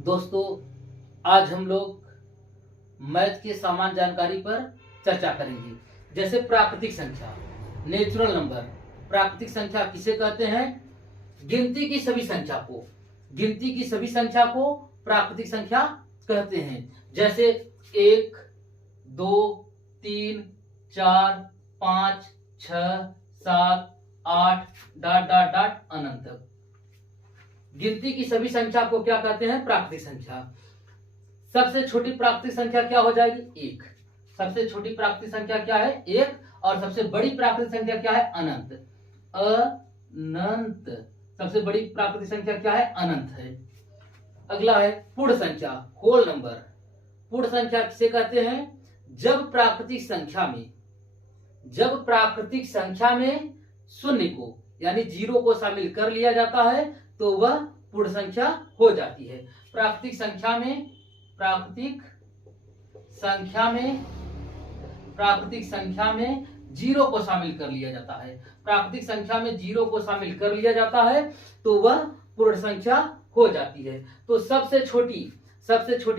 दोस्तों, आज हम लोग मैथ की सामान्य जानकारी पर चर्चा करेंगे। जैसे प्राकृतिक संख्या, नेचुरल नंबर। प्राकृतिक संख्या किसे कहते हैं? गिनती की सभी संख्या को, गिनती की सभी संख्या को प्राकृतिक संख्या कहते हैं। जैसे 1, 2, 3, 4, 5, 6, 7, 8 डॉट डॉट डॉट अनंत तक। गिनती की सभी संख्या को क्या कहते हैं? प्राकृतिक संख्या। सबसे छोटी प्राकृतिक संख्या क्या हो जाएगी? 1। सबसे छोटी प्राकृतिक संख्या क्या है? 1। और सबसे बड़ी प्राकृतिक संख्या क्या है? अनंत। अनंत। सबसे बड़ी प्राकृतिक संख्या क्या है? अनंत है। अगला है पूर्ण संख्या, होल नंबर। पूर्ण संख्या किसे कहते हैं? जब प्राकृतिक संख्या में शून्य को यानी 0 को शामिल कर लिया जाता है तो वह पूर्ण संख्या हो जाती है। प्राकृतिक संख्या में 0 को शामिल कर लिया जाता है। प्राकृतिक संख्या में 0 को शामिल कर लिया जाता है तो वह पूर्ण संख्या हो जाती है। तो सबसे छोटी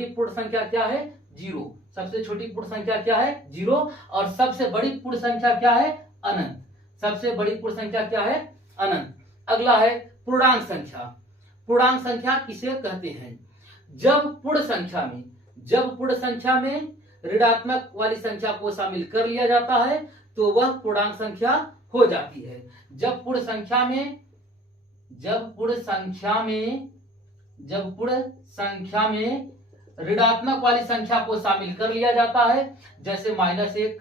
पूर्ण संख्या क्या है? 0। सबसे छोटी पूर्ण संख्या क्या है? 0। और सबसे बड़ी पूर्ण संख्या क्या है? अनंत। सबसे बड़ी पूर्ण संख्या क्या है? अनंत। अगला है पूर्णांक संख्या। पूर्णांक संख्या किसे कहते हैं? जब पूर्ण संख्या में ऋणात्मक वाली संख्या को शामिल कर लिया जाता है तो वह पूर्णांक संख्या हो जाती है। जब पूर्ण संख्या में ऋणात्मक वाली संख्या को शामिल कर लिया जाता है, जैसे -1,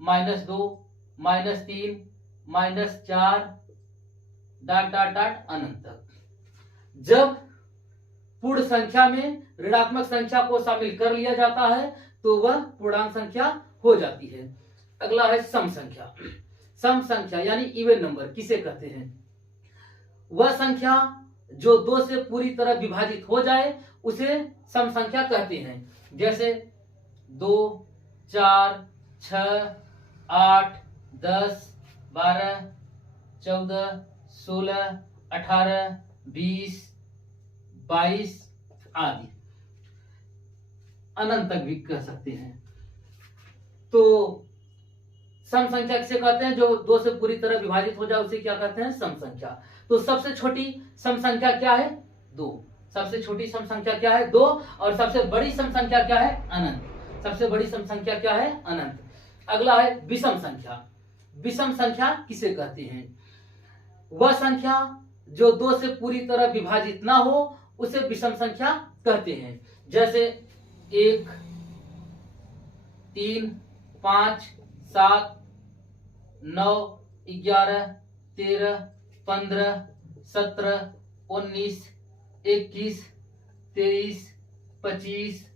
-2, -3, -4 डॉट डॉट डॉट अनंत तक। जब पूर्ण संख्या में ऋणात्मक संख्या को शामिल कर लिया जाता है तो वह पूर्णांक संख्या हो जाती है। अगला है सम संख्या। सम संख्या यानी इवन नंबर किसे कहते हैं? वह संख्या जो 2 से पूरी तरह विभाजित हो जाए उसे सम संख्या कहते हैं। जैसे 2, 4, 6, 8, 10, 12, 14, 16, 18, 20, 22 आदि, अनंत तक भी कह सकते हैं। तो सम संख्या किसे कहते हैं? जो 2 से पूरी तरह विभाजित हो जाए उसे क्या कहते हैं? सम संख्या। तो सबसे छोटी सम संख्या क्या है? 2। सबसे छोटी सम संख्या क्या है? 2। और सबसे बड़ी सम संख्या क्या है? अनंत। सबसे बड़ी सम संख्या क्या है? अनंत। अगला है विषम संख्या। विषम संख्या किसे कहते हैं? वह संख्या जो 2 से पूरी तरह विभाजित ना हो उसे विषम संख्या कहते हैं। जैसे 1, 3, 5, 7, 9, 11, 13, 15, 17, 19, 21, 23, 25,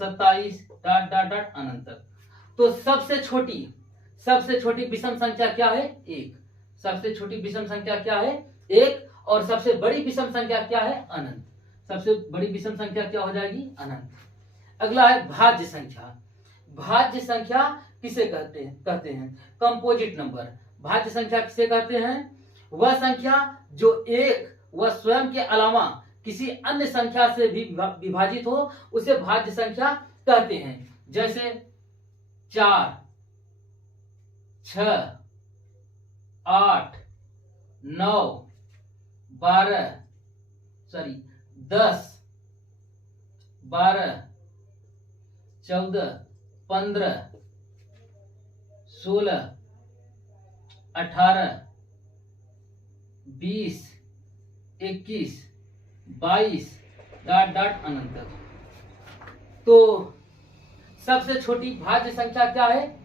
27 डॉट डॉट डॉट अनंत तक। तो सबसे छोटी विषम संख्या क्या है? 1। सबसे छोटी विषम संख्या क्या है? 1। और सबसे बड़ी विषम संख्या क्या है? अनंत। सबसे बड़ी विषम संख्या क्या हो जाएगी? अनंत। अगला है भाज्य संख्या। भाज्य संख्या किसे कहते हैं? Composite number. भाज्य संख्या किसे कहते हैं? वह संख्या जो एक व स्वयं के अलावा किसी अन्य संख्या से भी विभाजित हो उसे भाज्य संख्या कहते हैं। जैसे 4, 6, 8, 9, 10, 12, 14, 15, 16, 18, 20, 21, 22 डॉट डॉट अनंत तक। तो सबसे छोटी भाज्य संख्या क्या है?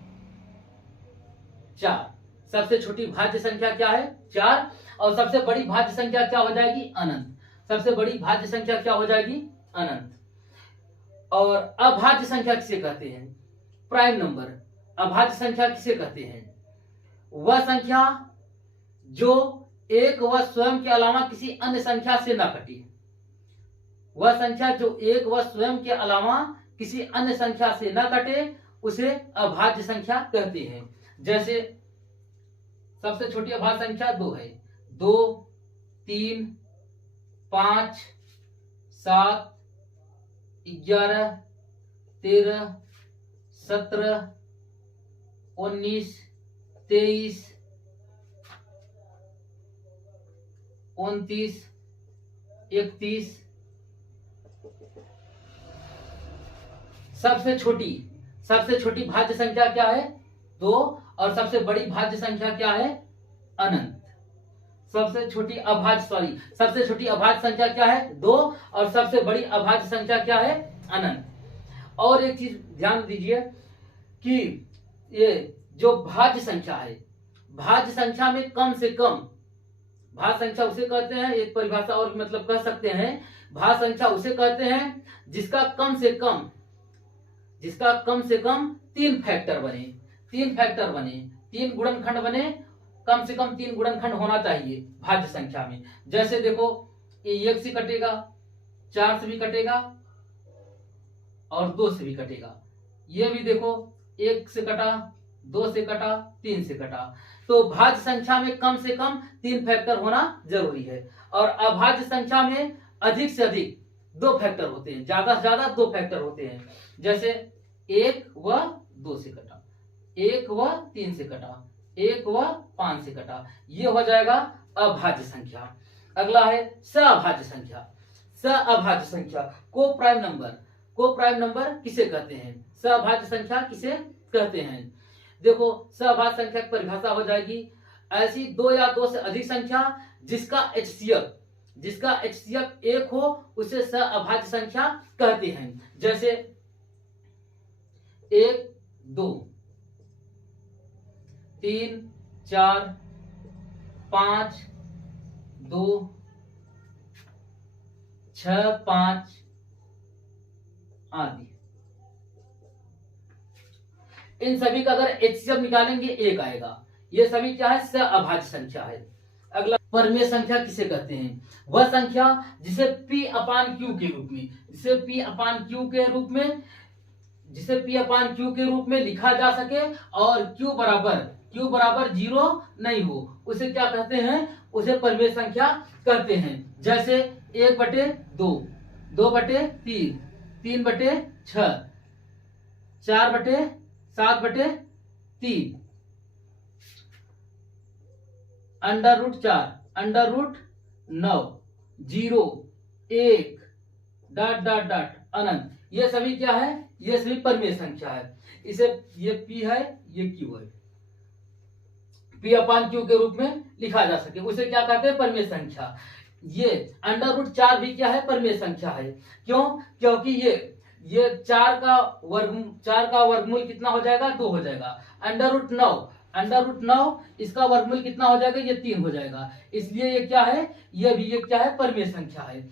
4। सबसे छोटी भाज्य संख्या क्या है? 4। और सबसे बड़ी भाज्य संख्या क्या हो जाएगी? अनंत। सबसे बड़ी भाज्य संख्या क्या हो जाएगी? अनंत। और अभाज्य संख्या किसे कहते हैं? Prime number. अभाज्य संख्या किसे कहते हैं? वह संख्या जो एक व स्वयं के अलावा किसी अन्य संख्या से न कटे। वह संख्या जो एक व स्वयं के अलावा किसी अन्य संख्या से न कटे उसे अभाज्य संख्या कहते हैं। जैसे सबसे छोटी अभाज्य संख्या 2 है। 2, 3, 5, 7, 11, 13, 17, 19, 23, 29, 31। सबसे छोटी भाज्य संख्या क्या है? 2। और सबसे बड़ी भाज्य संख्या क्या है? अनंत। सबसे छोटी अभाज्य संख्या क्या है? 2। और सबसे बड़ी अभाज्य संख्या क्या है? अनंत। और एक चीज ध्यान दीजिए कि ये जो भाज्य संख्या है, भाज्य संख्या में कम से कम, भाज्य संख्या उसे कहते हैं, एक परिभाषा और मतलब कह सकते हैं, भाज्य संख्या उसे कहते हैं जिसका कम से कम 3 फैक्टर बने, 3 गुणनखंड बने, कम से कम 3 गुणनखंड होना चाहिए भाज्य संख्या में। जैसे देखो, ये 1 से कटेगा, 4 से भी कटेगा और 2 से भी कटेगा। ये भी देखो, 1 से कटा, 2 से कटा, 3 से कटा। तो भाज्य संख्या में कम से कम 3 फैक्टर होना जरूरी है। और अभाज्य संख्या में अधिक से अधिक 2 फैक्टर होते हैं, ज्यादा से ज्यादा 2 फैक्टर होते हैं। जैसे 1 व 2 से कटा, 1 व 3 से कटा, 1 व 5 से कटा, ये हो जाएगा अभाज्य संख्या। अगला है सअभाज्य संख्या। सअभाज्य संख्या को प्राइम नंबर किसे कहते हैं? सअभाज्य संख्या किसे कहते हैं? देखो, सअभाज्य संख्या की परिभाषा हो जाएगी ऐसी 2 या 2 से अधिक संख्या जिसका HCF 1 हो, उसे सअभाज्य संख्या कहते हैं। जैसे 1, 2, 3, 4, 5, 2, 6, 5 आदि। इन सभी का अगर HCF निकालेंगे 1 आएगा। ये सभी क्या है? सअभाज्य संख्या है। अगला परमेय संख्या किसे कहते हैं? वह संख्या जिसे P/Q के रूप में लिखा जा सके और Q बराबर 0 नहीं हो, उसे क्या कहते हैं? उसे परमेय संख्या कहते हैं। जैसे 1/2, 2/3, 3/6, 4/7/3, √4, √9, 0, 1, ... अनंत। ये सभी क्या है? ये सभी परमेय संख्या है। इसे ये P है, ये Q है, P/Q के रूप में लिखा जा सके, उसे क्या कहते हैं? परमेय संख्या। ये √4 भी क्या है? परमेय संख्या है। क्यों? क्योंकि ये 4 का वर्गमूल कितना हो जाएगा? 2 हो जाएगा। √9 इसका वर्गमूल कितना हो जाएगा? ये 3 हो जाएगा। इसलिए ये क्या है? ये क्या है? परमेय संख्या है।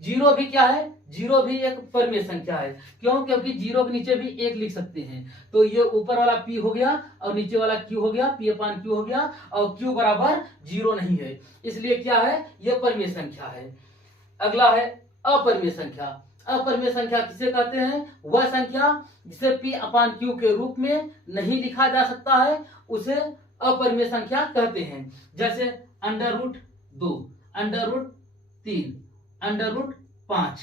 0 भी क्या है? 0 भी एक परमेय संख्या है। क्यों? क्योंकि 0 के नीचे भी 1 लिख सकते हैं। तो ये ऊपर वाला P हो गया और नीचे वाला Q हो गया, P/Q हो गया, और Q बराबर 0 नहीं है, इसलिए क्या है? ये परमेय संख्या है। अगला है अपरमेय संख्या। अपरमेय संख्या किसे कहते हैं? वह संख्या जिसे P/Q के रूप में नहीं लिखा जा सकता है, उसे अपरमेय संख्या कहते हैं। जैसे √2, √3, √5,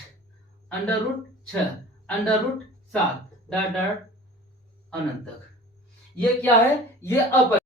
√6, √7 ... अनंत तक। ये क्या है? ये